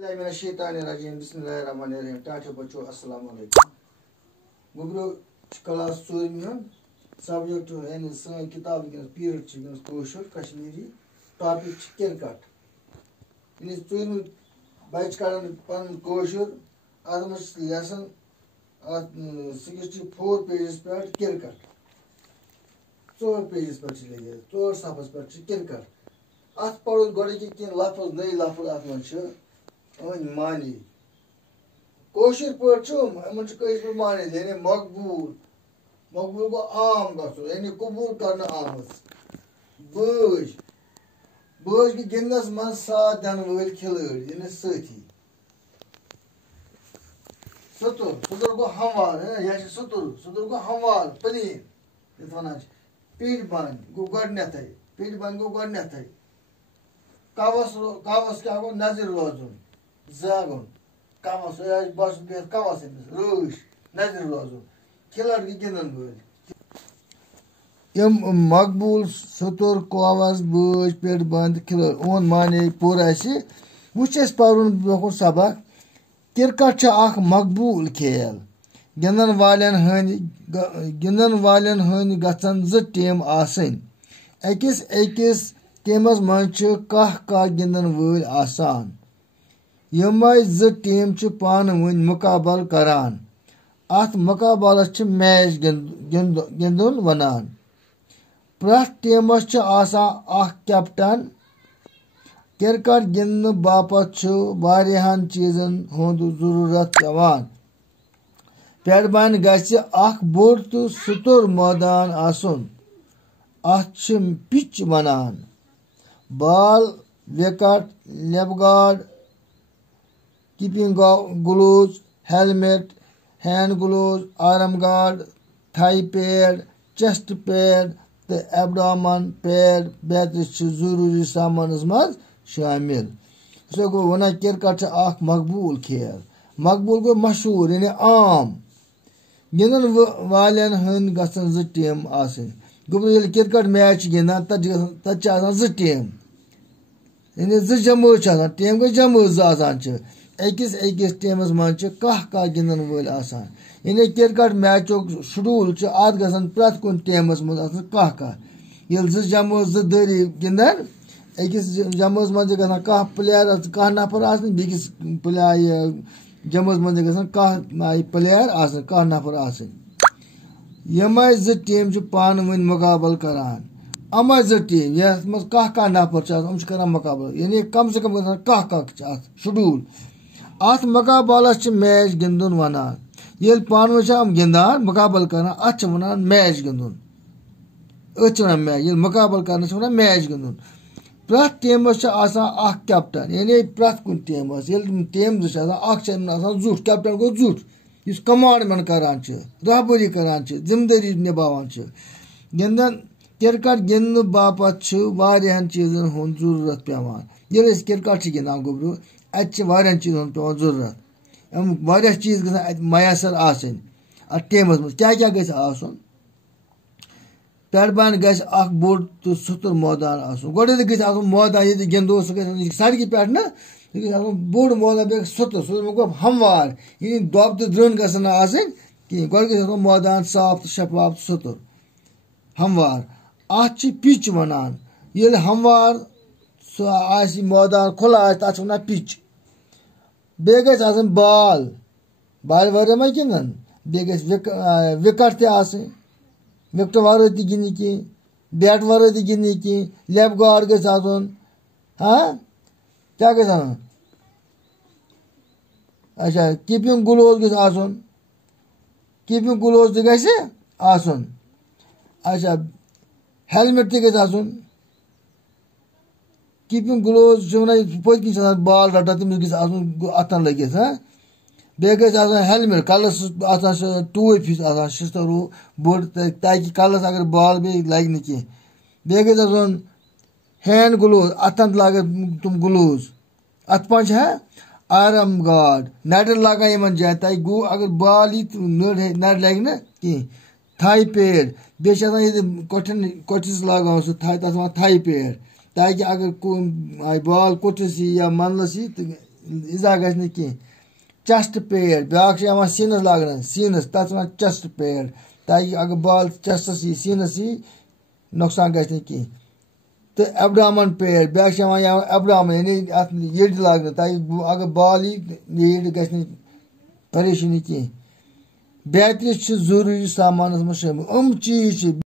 बिस्मिल्लाहिर्रहमानिर्रहीम टाटे बच्चों अस्सलाम वालेकुम गुब्रो क्लास 4 में सब्जेक्ट यानी सन किताब period crusher Kashmiri topic cricket in 4 बच कड़ान पन कशर अत लेसन 64 पेजस पे क्रिकेट 4 पेजस पे लगे 4 सफस पे क्रिकेट अत पढ़ो गोड़ कह लफ्ज नई लफ्ज अत मन मानी कशर पे मानी यानी मकबूल मकबूल गो आम गो यानी कबूल कर आमद बज बज गई गिंदस मन साथ दिन वल खिलाड़ी यानी साथी सतुर सतुर गो हमवार यह सतुर सतुर गो हमवार प्लेन ये वन पीठ बंद गो गडनथ पीठ बंद गो गडनथ कवस कवस क्या गो नजर रोजुन जागुन कवस बस बेह कवस रोश नजर रोजुन खिलाड़ी गिंदन वल यम मकबूल सतुर कवस बज पेट बंद खिलाड़ी ओन माने पूर वुच पर्न ब्रोह सबक क्रिकेट मकबूल खेल गिंदन वालन हंद गन ज टीम आसन अकिस अकिस टीमस मज कह गिंदन वल आसान यमे ज टीम पान वन मुकाबल करान अत मुकाबलस मैच गिंदुन वनान प्रथ टीमस कैप्टन क्रिकेट गिंदन बापत वारियाहन चीजन हुंद जरूरत पेवान पेट बन गछ बोड़ तो सतुर मैदान आसन अत पिच वनान ball wicket left guard keeping gloves helmet hand gloves arm guard thigh pad chest pad तो एब्डोमेन पैड बेतर जरूरी सामान मज शामिल सो गो वन क्रिकेट मकबूल खेल मकबूल गो मशहूर यानी आम गिंदन वालन हंद गसन ज टीम आसन गोबर ये क्रिकेट मैच गिंदान तत ज टीम यानी ज जमो टीम गई जमो अकिस अकिस टीमस मज कह गिंदन वल आसान यानी क्रिकेट मैचो शेड्यूल अत गसन प्रथ कुन टीमस मज कह ये जमो ज दरी गिंदन अकिस जमोस मज गसन कह प्लेयर कह नफर बेकिस जमोस मज गसन कह प्लेयर कह नफर यमे ज टीम पान वन मुकाबल करान अमे ज टीम यथ मज कह नफर कर मुकाबल यानी कम से कम कह शेड्यूल अत मुकाबलस मैच गिंदुन वनान ये पान वन गिंदान मुकाबल कर अत वन मैच गिंदुन मैच ये मुकाबल कर मैच गिंदुन प्रथ टीमस कैप्टन यानी प्रथ कुन टीमस टीम जुट कैप्टन गो जुट इस कमांडमेंट करान रहबरी करान जिम्मेदारी निभावान गिंदन क्रिकेट गिंदन बापत वारियाहन चीजन हुंद जरूरत पेवान ये क्रिकेट गिंदान गोब्रो अत वारियाहन चीजन हुंद पेवान जरूरत वारियाह चीज गसन मयसर आसन अत टीमस मज क्या क्या गछ आसन पेट बन गछ बोड़ तो सतुर मैदान आसन गोड़ गछ मैदान ये गिंदो सह सड़क पे ना बोड़ मैदान बे सतुर गो हमवार ये दब तो द्रोन गसन कहें गोड़ मैदान साफ तो शफाफ सतुर हमवार अत पिच वनान ये हमवार मैदान खुला तथ वन पिच बे गछ बाल बाल वर मा गिंदन बे गछ विकेट त विकेट वर गिंद कह बैट वर गिंद कह लेफ्ट गार्ड गो हाँ क्या गो अच्छा कीपिंग ग्लोव्स गो कीपिंग ग्लोव्स तो गस अच्छा हेलमेट तो गो कीपिंग ग्लोव्स पत बॉल रटा तमिस गो अतन लगित हाँ बे हेलमेट कलस टूप हिस्स शिस्तरू बोड़ ताकि कलस अगर बॉल बे लगे न कह बे हैंड ग्लोव्स अतन लाग तुम ग्लोव्स अत पान आर्म गार्ड नड़ लगान इन जान ताकि गो अगर बॉल यी नड़ लगे न कह थाई पैड बे कोठिस लगान सह थाई पैड ताकि अगर बॉल कोठिस या मनलस इजा गि कह चेस्ट पैड ब्या सीनस लागन सीनस तथ वन चेस्ट पैड ताकि अगर बॉल चेस्टस यी सीनस यी नुकसान गि कह तो एबडामन पैड ब्या एबडामन यानी अत यड लागन ताकि अगर बॉल यी यड गि परेशानी कह बैतरी जरूरी सामान मज शामिल चीज